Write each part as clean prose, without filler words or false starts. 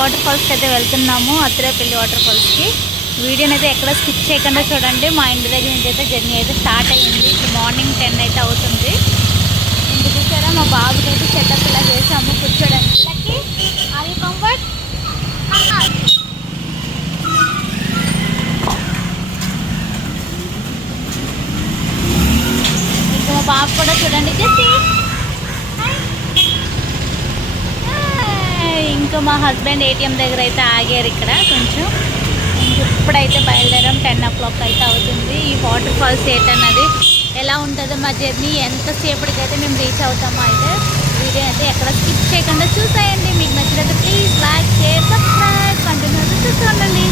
Water ఫాల్స్కి అయితే వెళ్తున్నాము. అత్తిరేపల్లి water ఫాల్స్కి. వీడియోని అయితే ఎక్కడ స్కిప్ చేయకుండా చూడండి. మా ఇంటి దగ్గర నుంచి అయితే జర్నీ అయితే స్టార్ట్ అయ్యింది. ఇప్పుడు మార్నింగ్ 10 అయితే అవుతుంది. ఇంక చూసారా మా బాబుకి అయితే సెటప్ ఇలా చేసాము కూర్చోడానికి. అది కంఫర్ట్ ఇంకా మా బాబు కూడా చూడండి చేసి. ఇంకా మా హస్బెండ్ ATM దగ్గర అయితే ఆగారు ఇక్కడ కొంచెం. ఇప్పుడైతే బయలుదేరాం. 10 o'clock అయితే అవుతుంది. ఈ వాటర్ ఫాల్స్ ఏంటన్నది ఎలా ఉంటుందో మా జర్నీ ఎంతసేపటికైతే మేము రీచ్ అవుతామో అయితే వీడియో అయితే ఎక్కడ స్కిప్ చేయకుండా చూసేయండి. మీకు నచ్చినట్టు please like share subscribe continue చూస్తూ ఉండండి.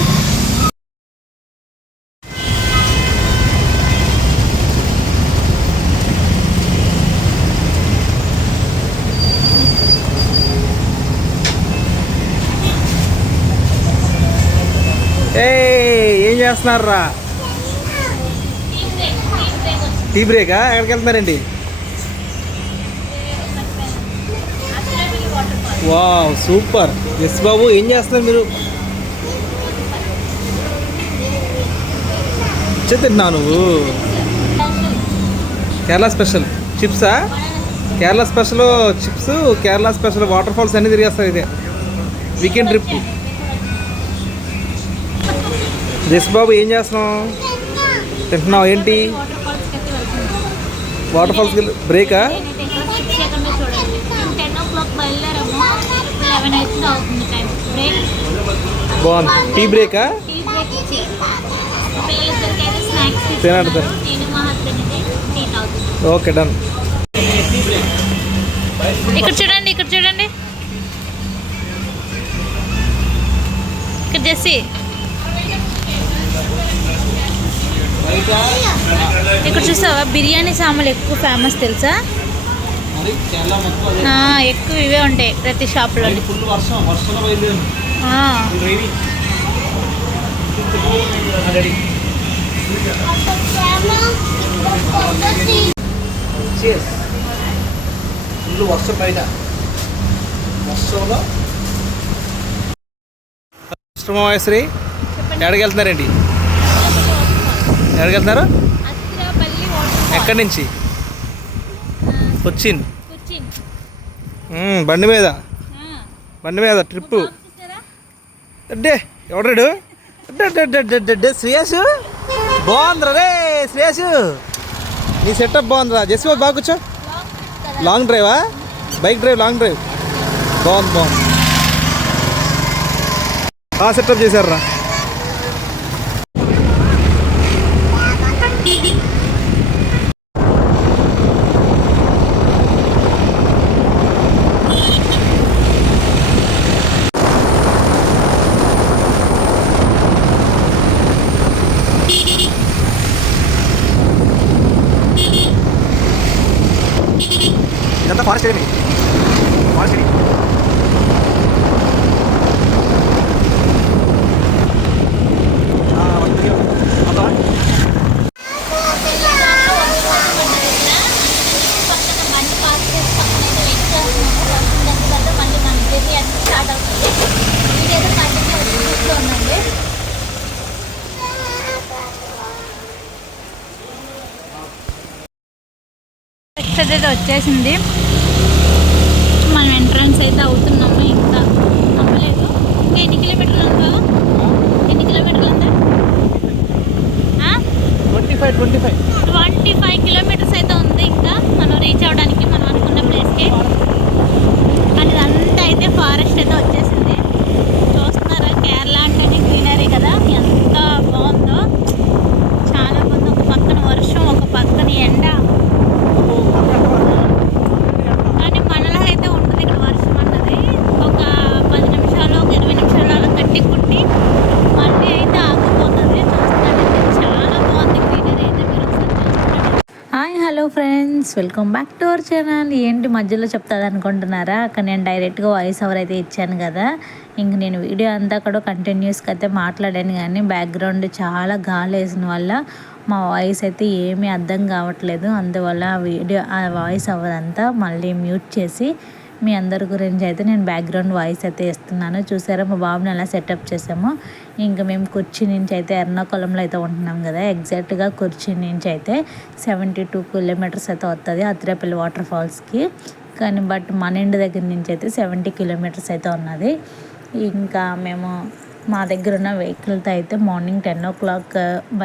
ఏం చేస్తున్నారా? టీ బ్రేకా? ఎక్కడికి వెళ్తున్నారండి? Wow super. ఎస్ బాబు ఏం చేస్తున్నారు మీరు? తింటున్నావు నువ్వు? కేరళ స్పెషల్ చిప్సా? Kerala special chips, Kerala special waterfalls అన్నీ తిరిగేస్తారు. ఇదే వీకెండ్ ట్రిప్. జస్ బాబు ఏం చేస్తున్నావు? తింటున్నావు ఏంటి? వాటర్ ఫాల్స్కి బ్రేకా? బాగుంది. టీ బ్రేకా? తినడు. Okay done. ఇక్కడ చూడండి, ఇక్కడ చూడండి, ఇక్కడ జెస్సీ. ఇక్కడ చూసావా బిర్యానీ సామాన్లు ఎక్కువ ఫేమస్ తెలుసా? ఎక్కువ ఇవే ఉంటాయి ప్రతి షాప్లో. వర్షం బయట వర్షంలో శ్రీ ఎక్కడికి వెళ్తున్నారండి? ఎక్కడికి వెళ్తున్నారు? ఎక్కడి నుంచి? కొచ్చిన్. బండి మీద, బండి మీద ట్రిప్పు. అడ్డే ఎవడాడు? శ్రేయస్ బాగుందిరా రే. శ్రేయస్ నీ సెటప్ బాగుందిరా. జస్ట్ బాగా కూర్చో. లాంగ్ డ్రైవా? Bike drive, long drive. బాగుంది బాగుంది. సెటప్ చేశారా? ఇదంతా ఫారెస్ట్ ఏరియా. Forest area. అయితే వచ్చేసింది. మనం ఎంట్రన్స్ అయితే అవుతున్నాము. ఇంకా అవ్వలేదు. ఇంకా ఎన్ని కిలోమీటర్లు ఉందా? ఎన్ని కిలోమీటర్లు ఉందా? 25 కిలోమీటర్స్ అయితే ఉంది ఇంకా మనం రీచ్ అవ్వడానికి, మనం అనుకున్న ప్లేస్కి. కానీ ఇదంతా అయితే ఫారెస్ట్ అయితే వచ్చేసింది. చూస్తున్నారా? కేరళ అంటేనే గ్రీనరీ కదా, ఎంత బాగుందో. చాలా బాగుంది. ఒక పక్కన వర్షం, ఒక పక్కన ఎండ. కానీ మనలో అయితే ఉంటుంది ఇక్కడ వర్షం అన్నది. ఒక 10 నిమిషాలు, ఒక 20 నిమిషాలు అలా కట్టి కుట్టి మళ్ళీ అయితే ఆగిపోతుంది. చూస్తానంటే చాలా బాగుంది గ్రీనరీ అయితే. మీరు ఒకసారి చూసుకోండి. Hi hello friends, welcome back to our channel. ఏంటి మధ్యలో చెప్తాది అనుకుంటున్నారా? అక్కడ నేను డైరెక్ట్గా వాయిస్ ఓవర్ అయితే ఇచ్చాను కదా. ఇంక నేను వీడియో అంతా కూడా కంటిన్యూస్గా అయితే మాట్లాడాను. కానీ బ్యాక్గ్రౌండ్ చాలా గాలి వేసిన వల్ల మా వాయిస్ అయితే ఏమీ అర్థం కావట్లేదు. అందువల్ల ఆ వాయిస్ ఓవర్ అంతా మళ్ళీ మ్యూట్ చేసి మీ అందరి గురించి అయితే నేను బ్యాక్గ్రౌండ్ వాయిస్ అయితే ఇస్తున్నాను. చూసారా మా బాబుని ఎలా సెటప్ చేసామో. ఇంకా మేము కుర్చీ నుంచి అయితే ఎర్నాకుళంలో అయితే ఉంటున్నాం కదా, ఎగ్జాక్ట్గా కుర్చీ నుంచి అయితే 72 కిలోమీటర్స్ అయితే వస్తుంది అత్తిరేపల్లి వాటర్ ఫాల్స్కి. కానీ బట్ మన ఇంటి దగ్గర నుంచి అయితే 70 కిలోమీటర్స్ అయితే ఉన్నది. ఇంకా మేము మా దగ్గర ఉన్న వెహికల్తో అయితే మార్నింగ్ 10 o'clock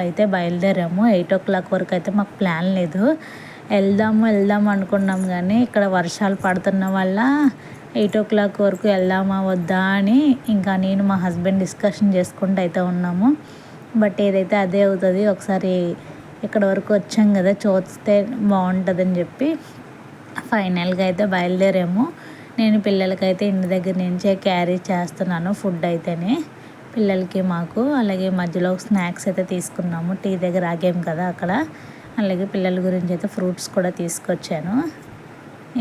అయితే బయలుదేరాము. 8 o'clock వరకు అయితే మాకు ప్లాన్ లేదు. వెళ్దాము అనుకున్నాం, కానీ ఇక్కడ వర్షాలు పడుతున్న వల్ల 8 o'clock వరకు వెళ్దామా వద్దా అని ఇంకా నేను మా హస్బెండ్ డిస్కషన్ చేసుకుంటూ అయితే ఉన్నాము. బట్ ఏదైతే అదే అవుతుంది. ఒకసారి ఇక్కడ వరకు వచ్చాం కదా, చూస్తే బాగుంటుందని చెప్పి ఫైనల్గా అయితే బయలుదేరాము. నేను పిల్లలకైతే ఇంటి దగ్గర నుంచే క్యారీ చేస్తున్నాను ఫుడ్ అయితేనే, పిల్లలకి మాకు. అలాగే మధ్యలో స్నాక్స్ అయితే తీసుకున్నాము, టీ దగ్గర ఆగాము కదా అక్కడ. అలాగే పిల్లల గురించి అయితే ఫ్రూట్స్ కూడా తీసుకొచ్చాను.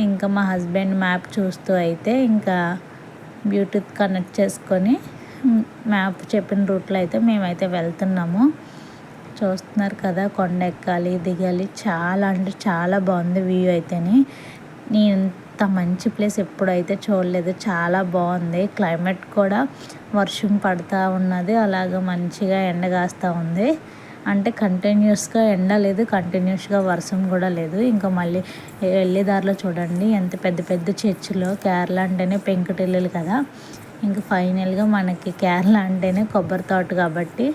ఇంకా మా హస్బెండ్ మ్యాప్ చూస్తూ అయితే ఇంకా బ్లూటూత్ కనెక్ట్ చేసుకొని మ్యాప్ చెప్పిన రూట్లో అయితే మేమైతే వెళ్తున్నాము. చూస్తున్నారు కదా, కొండ ఎక్కాలి దిగాలి, చాలా అంటే చాలా బాగుంది వ్యూ అయితేనే. నేను ఇంత మంచి ప్లేస్ ఎప్పుడైతే చూడలేదు, చాలా బాగుంది. క్లైమేట్ కూడా వర్షం పడుతూ ఉన్నది, అలాగ మంచిగా ఎండ కాస్తూ ఉంది. అంటే కంటిన్యూస్గా ఎండ లేదు, కంటిన్యూస్గా వర్షం కూడా లేదు. ఇంకా మళ్ళీ వెళ్ళే దారిలో చూడండి ఎంత పెద్ద పెద్ద చర్చిలో. కేరళ అంటేనే పెంకుటిల్లులు కదా. ఇంకా ఫైనల్గా మనకి కేరళ అంటేనే కొబ్బరి తోట కాబట్టి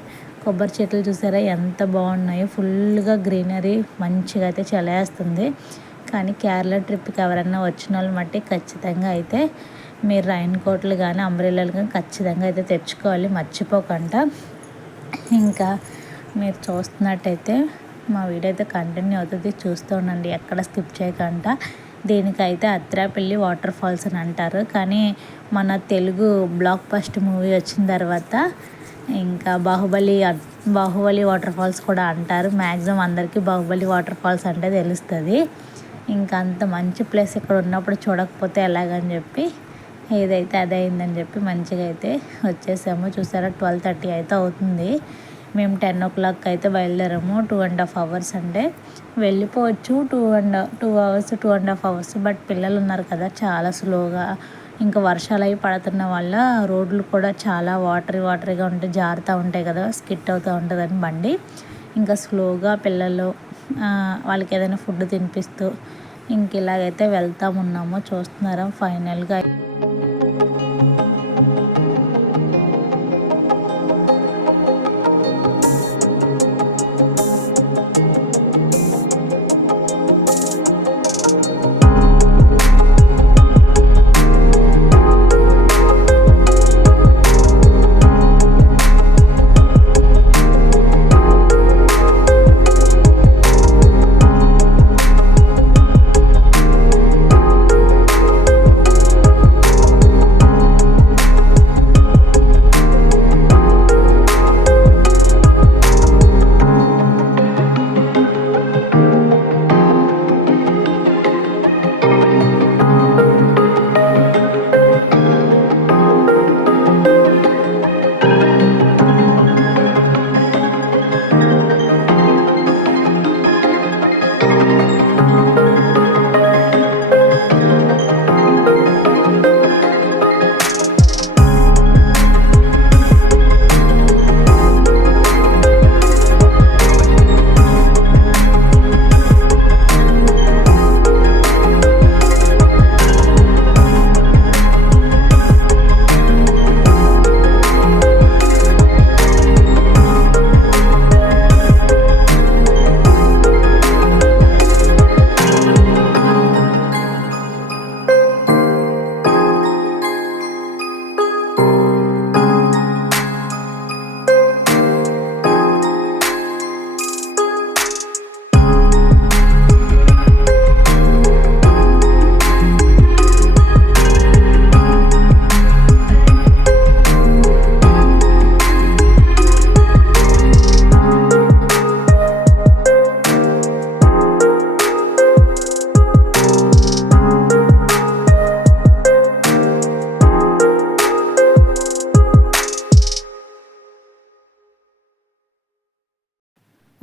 కొబ్బరి చెట్లు చూసారా ఎంత బాగున్నాయో, ఫుల్గా గ్రీనరీ, మంచిగా అయితే చలేస్తుంది. కానీ కేరళ ట్రిప్కి ఎవరన్నా వచ్చిన వాళ్ళు మట్టి ఖచ్చితంగా అయితే మీరు రైన్ కోట్లు కానీ అంబ్రెల్లాలు కానీ ఖచ్చితంగా అయితే తెచ్చుకోవాలి, మర్చిపోకుండా. ఇంకా మీరు చూస్తున్నట్టయితే మా వీడియో అయితే కంటిన్యూ అవుతుంది, చూస్తూ ఉండండి, ఎక్కడ స్కిప్ చేయకుండా. దీనికైతే అత్తిరేపల్లి వాటర్ ఫాల్స్ అని అంటారు. కానీ మన తెలుగు బ్లాక్ బస్టర్ మూవీ వచ్చిన తర్వాత ఇంకా బాహుబలి వాటర్ ఫాల్స్ కూడా అంటారు. మ్యాక్సిమం అందరికీ బాహుబలి వాటర్ ఫాల్స్ అంటే తెలుస్తుంది. ఇంకా అంత మంచి ప్లేస్ ఇక్కడ ఉన్నప్పుడు చూడకపోతే ఎలాగని చెప్పి ఏదైతే అదే అయిందని చెప్పి మంచిగా అయితే వచ్చేసాము. చూసారా 12:30 అయితే అవుతుంది. మేము 10 o'clock అయితే బయలుదేరాము. 2.5 hours అంటే వెళ్ళిపోవచ్చు, 2 hours 2.5 hours. బట్ పిల్లలు ఉన్నారు కదా, చాలా స్లోగా. ఇంకా వర్షాలు అవి పడుతున్న వల్ల రోడ్లు కూడా చాలా వాటరీగా ఉంటాయి, జారుతూ ఉంటాయి కదా, స్కిట్ అవుతూ ఉంటుందని బండి. ఇంకా స్లోగా పిల్లలు వాళ్ళకి ఏదైనా ఫుడ్ తినిపిస్తూ ఇంక ఇలాగైతే వెళ్తా ఉన్నాము. చూస్తున్నారా ఫైనల్గా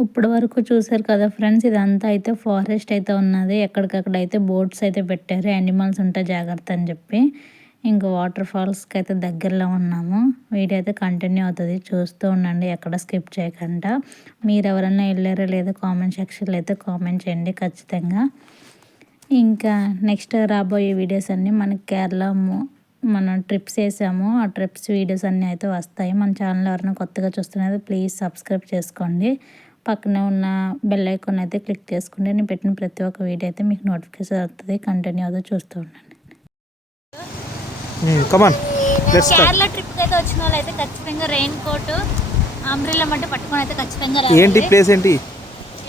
ఇప్పటి వరకు చూసారు కదా ఫ్రెండ్స్, ఇదంతా అయితే ఫారెస్ట్ అయితే ఉన్నది. ఎక్కడికక్కడ అయితే బోట్స్ అయితే పెట్టారు, యానిమల్స్ ఉంటే జాగ్రత్త అని చెప్పి. ఇంకా వాటర్ ఫాల్స్కి అయితే దగ్గరలో ఉన్నాము. వీడియో అయితే కంటిన్యూ అవుతుంది, చూస్తూ ఉండండి, ఎక్కడ స్కిప్ చేయకుండా. మీరు ఎవరైనా వెళ్ళారో లేదో కామెంట్ సెక్షన్లో అయితే కామెంట్ చేయండి ఖచ్చితంగా. ఇంకా నెక్స్ట్ రాబోయే వీడియోస్ అన్నీ మనకి కేరళ మనం ట్రిప్స్ వేసాము, ఆ ట్రిప్స్ వీడియోస్ అన్నీ అయితే వస్తాయి. మన ఛానల్ ఎవరైనా కొత్తగా చూస్తున్నది ప్లీజ్ సబ్స్క్రైబ్ చేసుకోండి. పక్కనే ఉన్న బెల్ ఐకాన్ అయితే క్లిక్ చేసుకోండి. నేను పెట్టిన ప్రతి ఒక్క వీడియో అయితే మీకు నోటిఫికేషన్ వస్తుంది. కంటిన్యూ అవుతుంది, చూస్తూ ఉండండి. కేరళ ట్రిప్కి అయితే వచ్చిన వాళ్ళు అయితే ఖచ్చితంగా రెయిన్ కోట్, అంబ్రెల్లా మట్టి పట్టుకొని అయితే ఖచ్చితంగా రావాలి. ఏంటి ప్లేస్ ఏంటి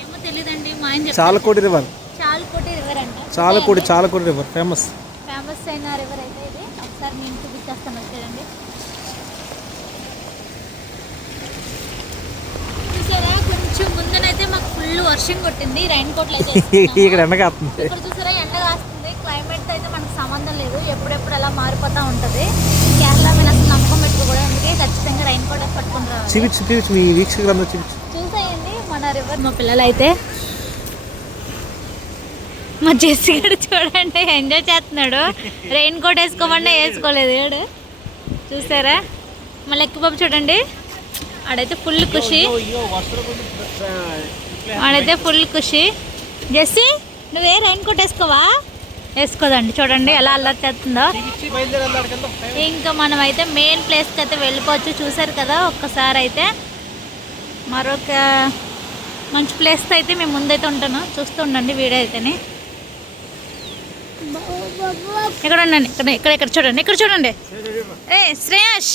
ఏమో తెలియదండి, మా ఆయన చాలకోటి రివర్. చాలకోటి రివర్ అంట. చాలకోటి రివర్ ఫేమస్ అయిన రివర్ అయితే ఇది. ఒకసారి నేను చూపించేస్తాను, వచ్చేయండి. చూసారా, కొంచెం ముందునైతే మాకు ఫుల్ వర్షం కొట్టింది, రైన్ కోట్లు అయితే ఇక్కడ ఎండ కాస్తుంది. ఇక్కడ చూసారా ఎండ కాస్తుంది. క్లైమేట్ అయితే మనకు సంబంధం లేదు, ఎప్పుడెప్పుడు అలా మారిపోతూ ఉంటుంది. కేరళ మీద అసలు నమ్మకం పెట్టుకోకూడదు, అందుకే ఖచ్చితంగా రైన్ కోట్ పట్టుకుని రావాలి. చూపించు మీ వీక్షకులందరూ చూసేయండి మన రివర్. మా పిల్లలు అయితే, మా జెస్సీ గడు చూడండి ఎంజాయ్ చేస్తున్నాడు. రెయిన్ కోట్ వేసుకోమన్నా వేసుకోలేదు ఏడు. చూసారా, మా లెక్క బాబు చూడండి, ఆడైతే ఫుల్ ఖుషి. జెస్సీ నువ్వే రెయిన్ కోట్ వేసుకోవా? వేసుకోదండి, చూడండి ఎలా అల్లరి చేస్తుందో. ఇంకా మనం అయితే మెయిన్ ప్లేస్కి అయితే వెళ్ళిపోవచ్చు. చూసారు కదా, ఒక్కసారి అయితే మరొక మంచి ప్లేస్తో అయితే మేము ముందైతే ఉంటాను, చూస్తూ ఉండండి వీడియో అయితేనే. ఇక్కడ ఉండండి, ఇక్కడ చూడండి. ఏ శ్రేయాష్,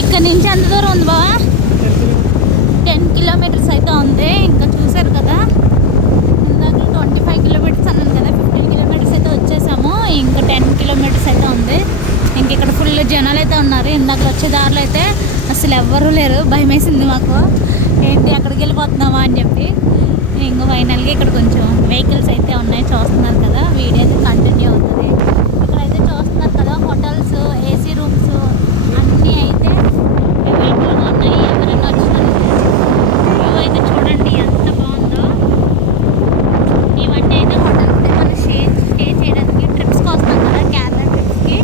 ఇక్కడ నుంచి ఎంత దూరం ఉంది బావా? 10 కిలోమీటర్స్ అయితే ఉంది. ఇంకా చూసారు కదా, ఇందాక 25 కిలోమీటర్స్ అన్నాను కదా, 15 కిలోమీటర్స్ అయితే వచ్చేసాము. ఇంకా 10 కిలోమీటర్స్ అయితే ఉంది. ఇంక ఇక్కడ ఫుల్ జనాలు అయితే ఉన్నారు. ఇందాక వచ్చే దారిలో అయితే అసలు ఎవ్వరూ లేరు, భయం వేసింది మాకు, ఏంటి అక్కడికి వెళ్ళిపోతున్నావా అని చెప్పి. ఇంకా ఫైనల్గా ఇక్కడ కొంచెం వెహికల్స్ అయితే ఉన్నాయి, చూస్తున్నారు కదా, వీడియో అయితే కంటిన్యూ అవుతుంది. ఇక్కడైతే చూస్తున్నారు కదా, హోటల్స్, ఏసీ రూమ్స్ అన్నీ అయితే అవైలబుల్గా ఉన్నాయి. ఎవరైనా వచ్చినారు, వ్యూ అయితే చూడండి ఎంత బాగుందో. ఇవన్నీ అయితే హోటల్స్ మనం స్టే చేయడానికి ట్రిప్స్కి వస్తాం కదా, కేరళ ట్రిప్స్కి.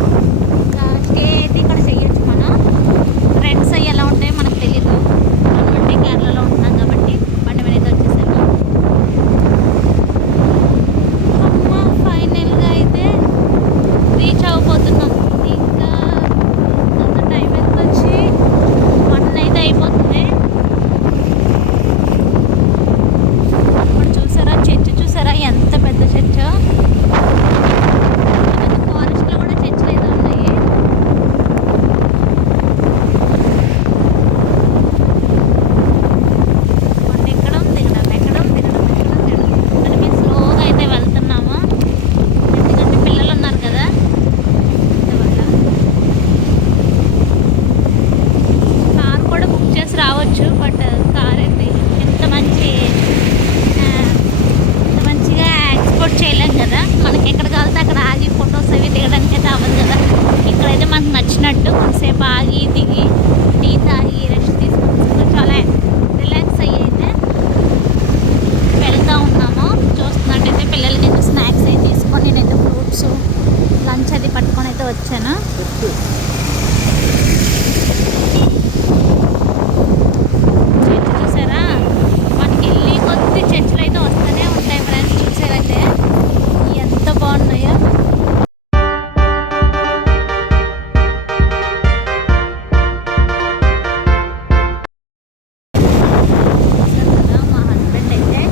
ఇంకా స్టే అయితే ఇక్కడ చేయొచ్చు మనం. రెంట్స్ అవి ఎలా ఉంటాయో మనకు తెలియదు, మనం అంటే కేరళలో ఉంటున్నాం కాబట్టి బండి మీద అయితే వచ్చేసాము. ఫైనల్గా అయితే రీచ్ అవ్వబోతున్నాం. ఇంకా టైం ఎంత వచ్చి 1 అయితే అయిపోతుంది. అప్పుడు చూసారా చర్చ్, చూసారా ఎంత పెద్ద చర్చ్. ఫారెస్ట్లో కూడా చర్చ్లు అయితే ఉన్నాయి. ఎక్కడం దిగడం అని మేము స్లోగా అయితే వెళ్తున్నాము, ఎందుకంటే పిల్లలు ఉన్నారు కదా. కార్ కూడా బుక్ చేసి రావచ్చు, బట్ కార్ అయితే ఎంత మంచిగా ఎక్స్పోర్ట్ చేయలేం కదా. మనకి ఎక్కడ కావాలితే అక్కడ ఆగి ఫొటోస్ అవి దిగడానికి అయితే అవ్వదు కదా. ఇక్కడైతే మనకు నచ్చినట్టు కొంతసేపు ఆగి దిగి టీ తాగి రెస్ట్ తీసుకొని చాలా రిలాక్స్ అయ్యి అయితే వెళ్తూ ఉన్నాము. చూస్తున్నట్టయితే పిల్లలకి అయితే స్నాక్స్ అయితే తీసుకొని నేనైతే ఫ్రూట్స్ లంచ్ అది పట్టుకొని అయితే వచ్చాను. చర్చ్ చూసారా, మనకి వెళ్ళి కొద్ది చర్చిలు అయితే వస్తూనే ఉంటాయి ఫ్రెండ్స్. చూసారైతే ఎంత బాగున్నాయో. మా హస్బెండ్ అయితే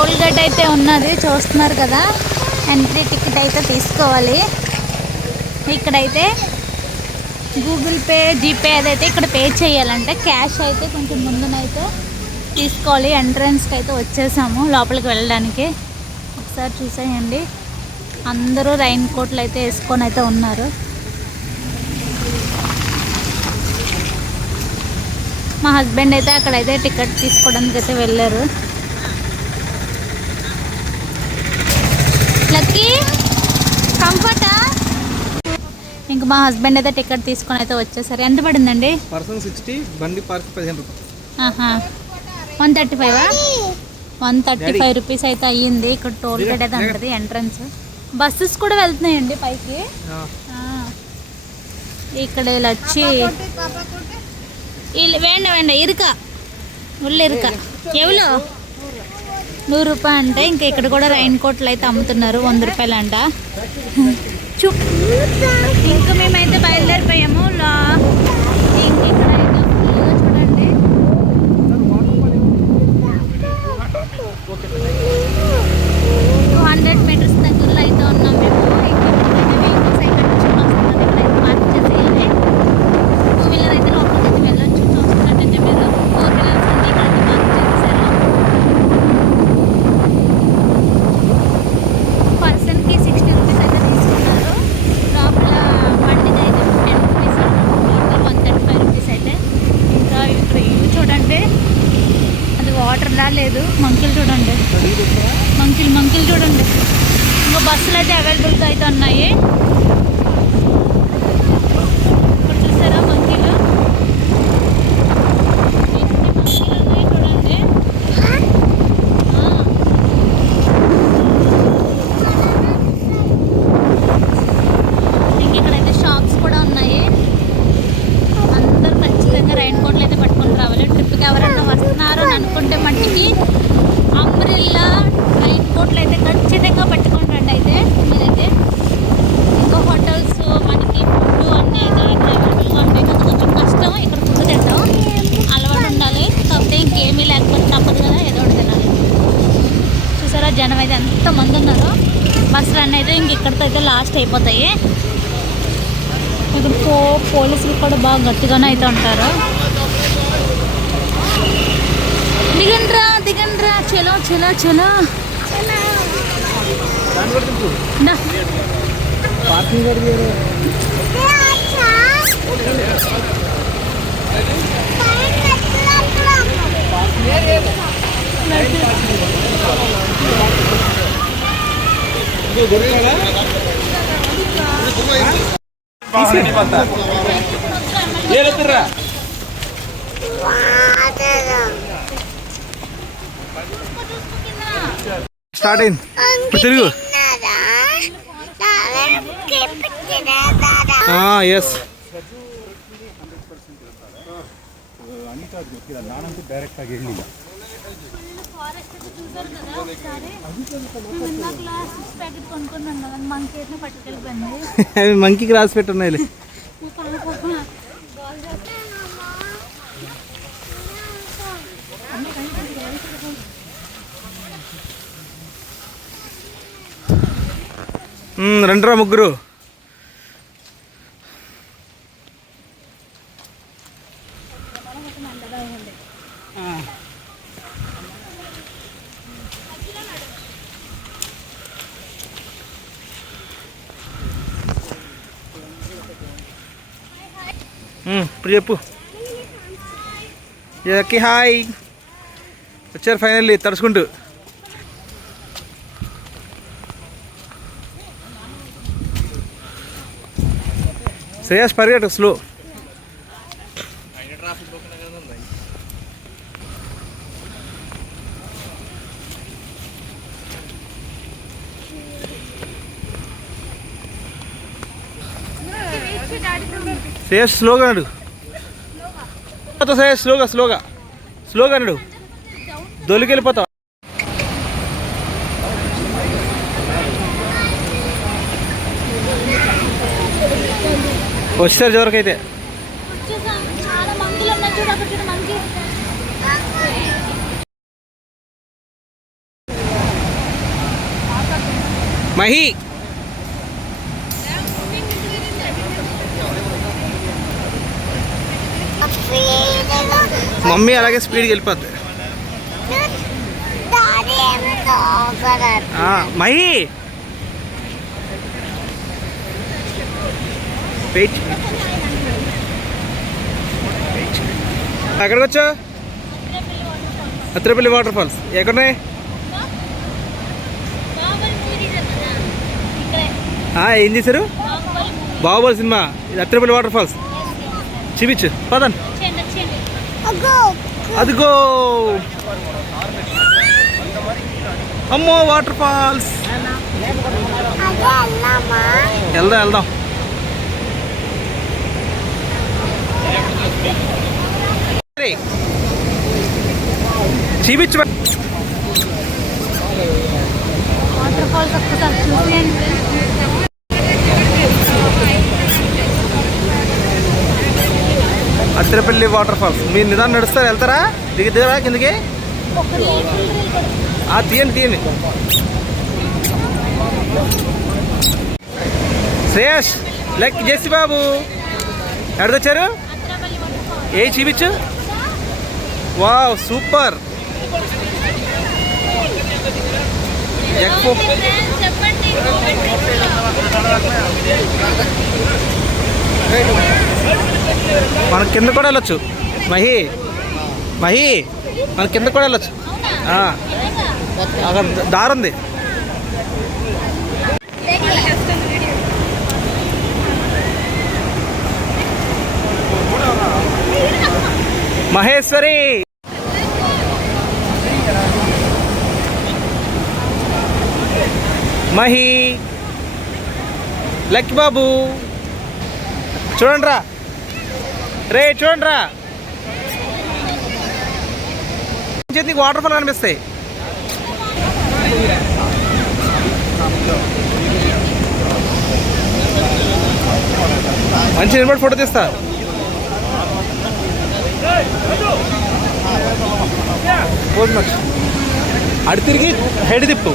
టోల్ గేట్ అయితే ఉన్నది, చూస్తున్నారు కదా. ఎంట్రీ టికెట్ అయితే తీసుకోవాలి. ఇక్కడైతే గూగుల్ పే, జీపే అదైతే ఇక్కడ పే చేయాలంటే, క్యాష్ అయితే కొంచెం ముందునైతే తీసుకోవాలి. ఎంట్రన్స్కి అయితే వచ్చేసాము లోపలికి వెళ్ళడానికి. ఒకసారి చూసేయండి, అందరూ రైన్ కోట్లు అయితే వేసుకొని అయితే ఉన్నారు. మా హస్బెండ్ అయితే అక్కడైతే టికెట్ తీసుకోవడానికి అయితే వెళ్ళారు. లక్కీ కంఫర్టా? ఇంక మా హస్బెండ్ అయితే టికెట్ తీసుకొని అయితే వచ్చేసారు. ఎంత పడిందండి? పర్సన్ 60, బండి పార్క్ 15 రూపాయలు. 135 135 రూపీస్ అయితే అయ్యింది. ఇక్కడ టోల్ గేట్ అయితే ఉంటుంది ఎంట్రన్స్. బస్సెస్ కూడా వెళ్తున్నాయండి పైకి. ఇక్కడ ఇలా వచ్చి వేండ ఇరుక ఉళ్ళు ఇరుక ఎవలో 100 రూపాయలు అంటే. ఇంకా ఇక్కడ కూడా రైన్ కోట్లు అయితే అమ్ముతున్నారు, 100 రూపాయలు అంట. ఇంకా మేమైతే బయలుదేరిపోయాము. ఇంక ఇక్కడ అయితే ఫుల్గా చూడండి. 200 మీటర్స్ దగ్గరలో అయితే ఉన్నాం మేము. వెహికల్స్ అయితే వస్తున్నారు, ఇక్కడైతే పార్క్ చేసేయాలి. 2 వీలర్ అయితే లోపలికి అయితే వెళ్ళొచ్చు. చూస్తున్నట్టయితే మీరు 4 వీలర్స్ అన్ని ఇక్కడైతే పార్క్ చేసేసారు. పర్సన్కి 60 రూపీస్ అయితే తీసుకున్నారు. లోపల బండికి అయితే 10 రూపీస్, 135 రూపీస్ అయితే. ఇంకా ఇక్కడ ఇల్లు చూడండి, అది వాటర్లా లేదు. మంకీలు చూడండి, మంకీలు చూడండి. ఇంకా బస్సులు అయితే అవైలబుల్గా అయితే ఉన్నాయి. ఇప్పుడు చూసారా మంకీలు? చూడండి. ఇంక ఇక్కడైతే షాప్స్ కూడా ఉన్నాయి. అందరూ ఖచ్చితంగా రైన్ కోట్లు అయితే పట్టుకొని రావాలి. ట్రిప్కి ఎవరన్నా వస్తున్నారు అని అనుకుంటే మట్టికి అంబ్రిల్లా రైన్ కోట్లు అయితే ఖచ్చితంగా పట్టుకొని రండి. అయితే మీరైతే ఇంకా హోటల్స్ మనకి ఫుడ్ అన్నీ అయితే ఇక్కడ అవైలబుల్గా ఉంటాయి. కదా కొంచెం కష్టం ఇక్కడ ఫుడ్ తింటాం, అలవాటు ఉండాలి. కాకపోతే ఇంకేమీ లేకపోతే తప్పదు కదా, ఏదో ఒకటి తినాలి. చూసారా జనం అయితే ఎంతమంది ఉన్నారో. బస్సులు అన్నీ అయితే ఇంక ఇక్కడితో అయితే లాస్ట్ అయిపోతాయి. ఇక్కడ పోలీసులు కూడా బాగా గట్టిగానే అయితే ఉంటారు. దిగండ్రా చలో చలో చలో. స్టార్ట్ అయింది. ఇప్పుడు తిరుగు. ఎస్ అవి మంకీకి రాసి పెట్టున్నాయి. రండిరా ముగ్గురు. ఇప్పుడు చెప్పు. ఎక్కి హాయ్ వచ్చారు ఫైనల్లీ తడుచుకుంటూ. శ్రేయస్ పరిగెట్టు స్లో. శ్రేయస్ స్లోగా నడు. శ్రేయస్ స్లోగా నడు, దొలికెళ్ళిపోతావు. వచ్చేసారు చివరికైతే. మహి మమ్మీ అలాగే స్పీడ్కి వెళ్ళిపోద్ది. మహి వెయిట్, ఎక్కడికి వచ్చావు? అత్తిరపల్లి వాటర్ ఫాల్స్ ఎక్కడున్నాయి? ఏం చేశారు? బాహుబలి సినిమా. ఇది అత్తిరపల్లి వాటర్ ఫాల్స్ చూపించు పదన్. అదిగో అమ్మో వాటర్ ఫాల్స్. వెళ్దాం వెళ్దాం. చూపించు. వాటర్ ఫాల్స్ ఒక్కసారి చూసేయండి. Athirappilly water falls. మీరు నిదానం నడుస్తారు, వెళ్తారా? దిగుతారా కిందకి? తీయండి తీయండి. శ్రేయస్ లెక్ జెస్సి బాబు ఎక్కడికొచ్చారు? ఏ చూపించు. Wow super. మన కింద కూడా వెళ్ళొచ్చు. మహి మహి మన కింద కూడా వెళ్ళొచ్చు. అక్కడ దారి ఉంది. మహేశ్వరి మహి లక్కీ బాబు చూడండి రా. రే చూడండి రా, నీకు వాటర్ ఫాల్ కనిపిస్తాయి. మంచి నిలబడి ఫోటో తీస్తా. అడి తిరిగి హెడ్ తిప్పు,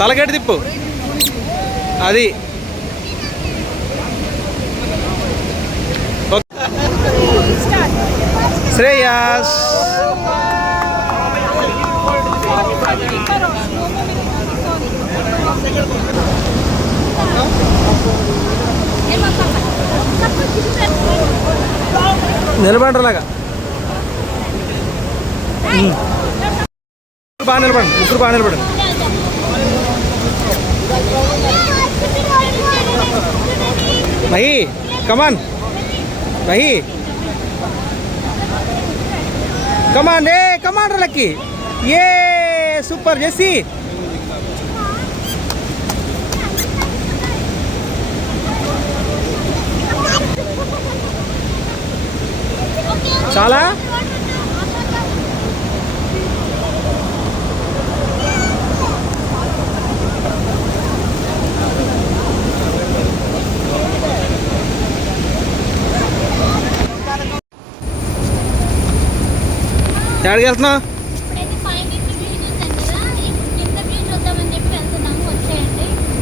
తలగడ్డి తిప్పు. అది శ్రేయస్ నిలబడలాగా బాగా నిలబడండి. ముగ్గురు బాగా నిలబడండి. మహి కమాన్, మహి కమాన్. ఏ కమాన్ రా లక్కీ. ఏ సూపర్ జెస్సీ. చాలా ఎక్కడికి వెళ్తున్నావు?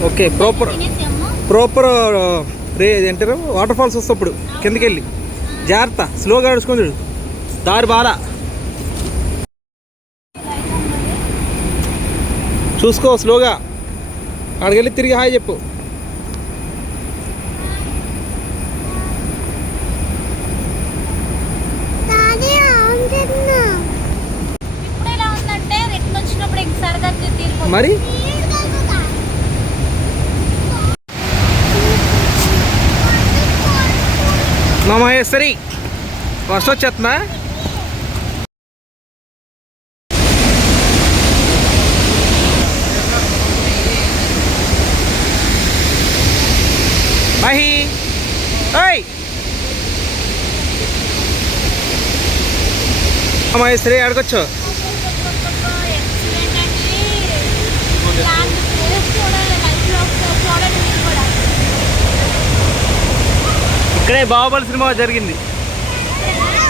ఓకే ప్రాపర్ రే ఏంటారు వాటర్ ఫాల్స్ వస్తప్పుడు కిందకి వెళ్ళి జాగ్రత్త, స్లోగా నడుచుకొని చూడు. దారి బాగా చూసుకో, స్లోగా అక్కడికి వెళ్ళి తిరిగి హాయ్ చెప్పు. మరి మా మహేశ్వరి వర్షం వచ్చేస్తుందా? మహి ఓయ్ మహేశ్వరి ఆడుకోవచ్చు. ఇక్కడే బాహుబలి సినిమా జరిగింది.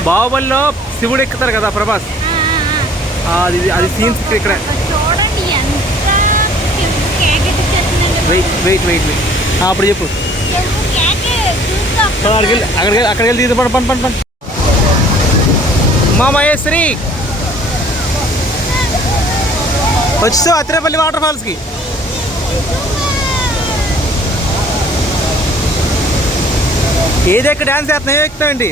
బాహుబలిలో శివుడు ఎక్కుతారు కదా ప్రభాస్, అది సీన్స్ ఇక్కడ. చూడండి ఎంత వెయిట్ అప్పుడు చెప్పు. అక్కడికి వెళ్ళి తీసి పండి. మా మహేశ్వరి వచ్చావు అత్తిరేపల్లి వాటర్ ఫాల్స్కి. ఏది ఎక్కడ డ్యాన్స్ చేస్తున్నావు, ఏం ఎక్కుతావేంటి?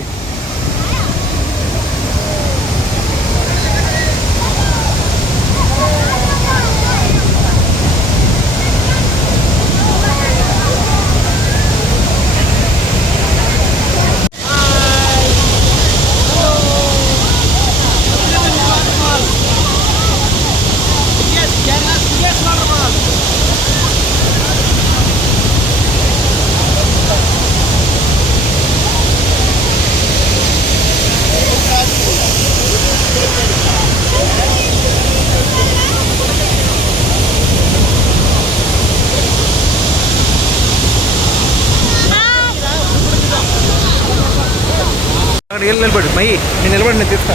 అక్కడికి వెళ్ళి నిలబడు మయ్యి, నేను నిలబడి నేను తీస్తా.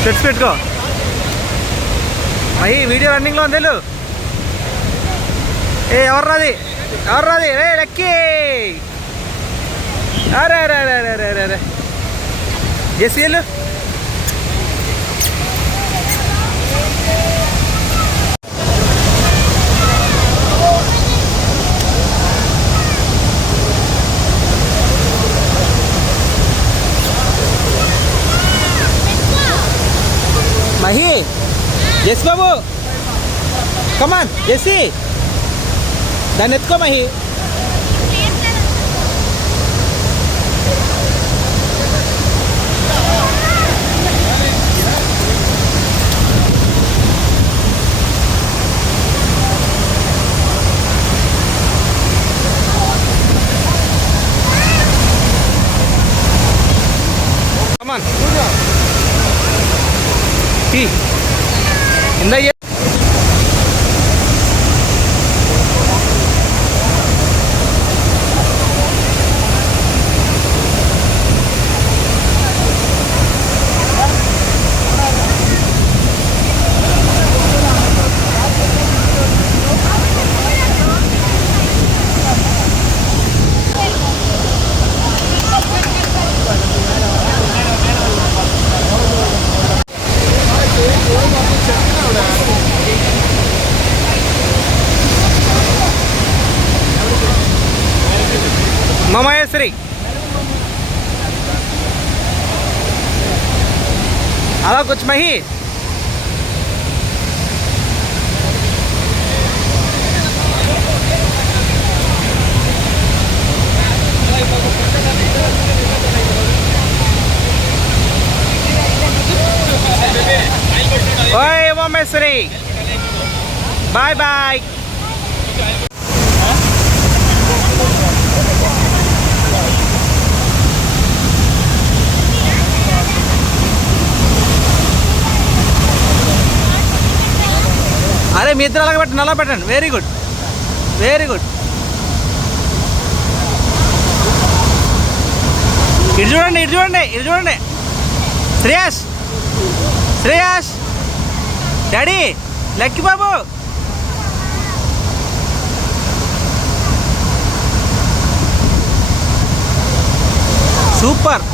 స్పెట్స్ పెట్టుకో మయ్యి, వీడియో రన్నింగ్లో ఉంది వెళ్ళు. ఎవరు రాది రే లక్కీ. అరే అరే అరే అరే అరే అరే జెస్సీ వెళ్ళు. మహి, జెస్ బాబు కమాన్ జెస్సీ, దాన్ని ఎత్తుకో మహి. కమాన్ ఇందా. మహేశ్వరి అలా కూర్చు మహి. ఓయ్ మహేశ్వరి బాయ్ బాయ్. అరే మీ ఇద్దరు అలాగ పెట్టండి, అలా పెట్టండి. Very good. ఇటు చూడండి. శ్రేయాస్ డాడీ లక్కీ బాబు. సూపర్.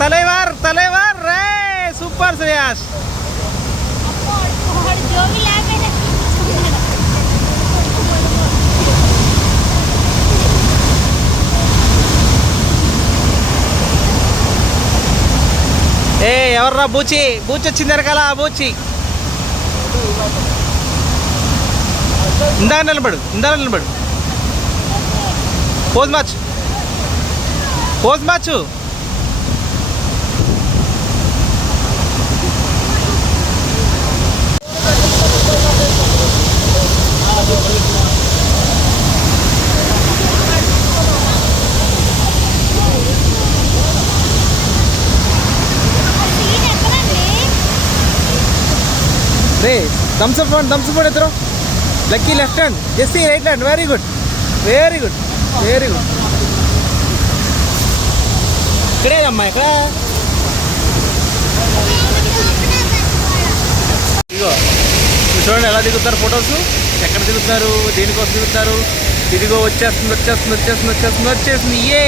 తలైవార్ రే సూపర్ శ్రేయాస్. ఎవర్రా బూచి వచ్చింది వెనకాల. బూచి ఇందాక నిలబడు. పోజ్ మార్చు. రే థమ్స్ అప్ ఎత్తరు. Lucky left hand, Jessie right hand. Very good. ఇక్కడేదమ్మా ఇక్కడ. ఇగో చూడండి ఎలా దిగుతారు ఫొటోస్, ఎక్కడ దిగుతారు, దేనికోసం దిగుతారు. ఇదిగో వచ్చేస్తుంది వచ్చేస్తుంది వచ్చేస్తుంది వచ్చేస్తుంది వచ్చేసింది. ఏ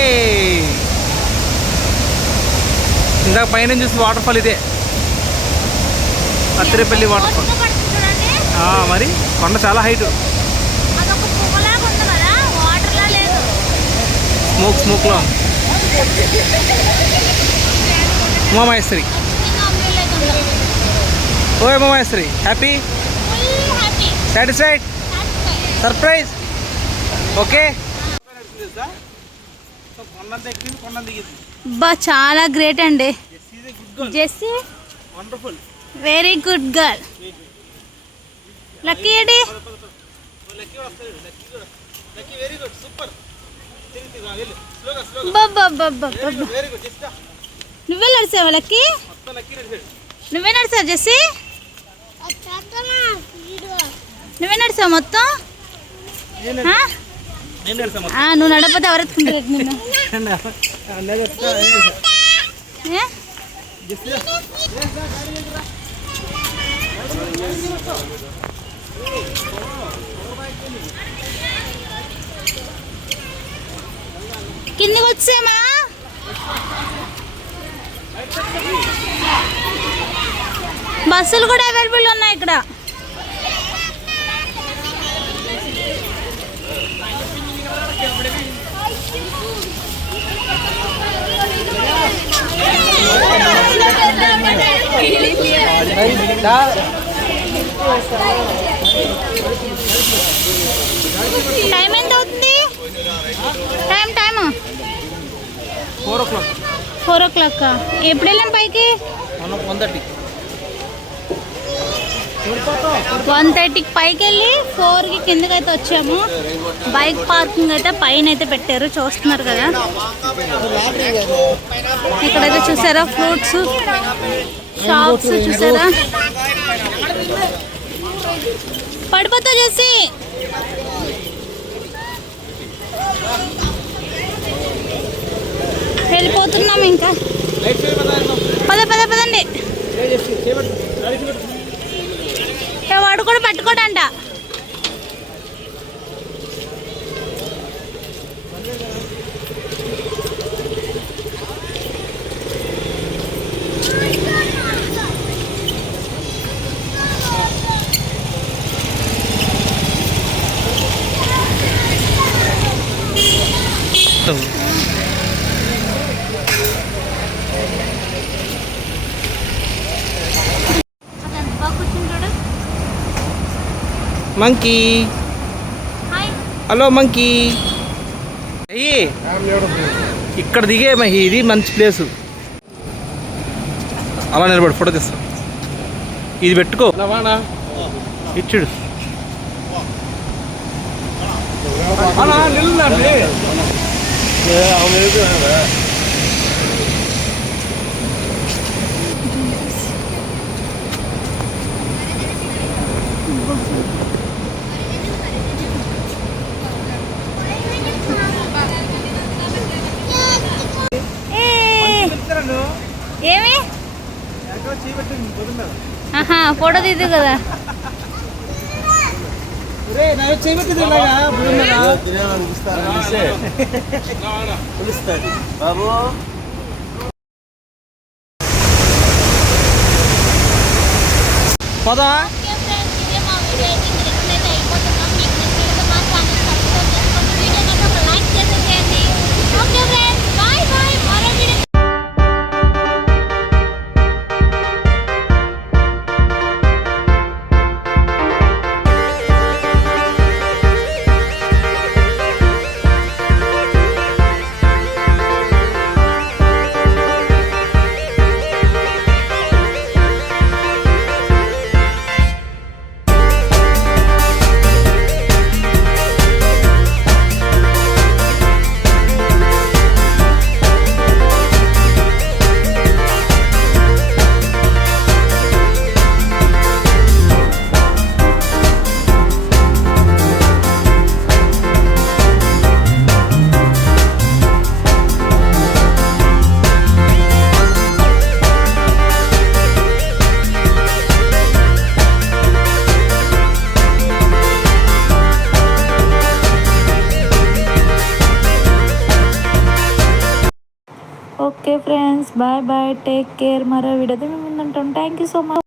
ఇందాక పైన చూసిన వాటర్ ఫాల్ ఇదే, అత్తిరేపల్లి వాటర్ ఫాల్. మరి కొండ చాలా హైట్. స్మోక్లో ఉమామహేశ్వరి. ఓ Umamaheswari, happy, satisfied, surprise. Okay. బా చాలా గ్రేట్ అండి Jessie. Wonderful, very good girl. Lucky ఏంటి? నువ్వే నడిచావా లక్కీ? నువ్వే నడిచావు జెస్సీ? నువ్వే నడిచావు మొత్తం? నువ్వు నడపతే ఎవరెత్తుకుంటారు నిన్ను? కిందికి వచ్చేమా? బస్సులు కూడా అవైలబుల్ ఉన్నాయి ఇక్కడ. టైం ఎంత అవుతుంది? Time 4 o'clock. ఎప్పుడు వెళ్ళాం పైకి? 1:30కి పైకి వెళ్ళి 4కి కిందకి అయితే వచ్చాము. బైక్ పార్కింగ్ అయితే పైన అయితే పెట్టారు, చూస్తున్నారు కదా. ఇక్కడైతే చూసారా ఫ్రూట్స్ షాప్స్ చూసారా. పడిపోతా చేసి వెళ్ళిపోతున్నాం ఇంకా. పదండి. వాడు కూడా పట్టుకోడంట. Monkey, hello monkey. అయ్యి ఇక్కడ దిగే మహి, ఇది మంచి ప్లేసు. అలా నిలబడి ఫోటో తీస్తా. ఇది పెట్టుకో, ఇచ్చుడు. ఏమి ఫోటో తీదు కదా. పదా okay friends, bye bye, take care. మరో వీడియోతో మేము ముందుంటాం. Thank you so much.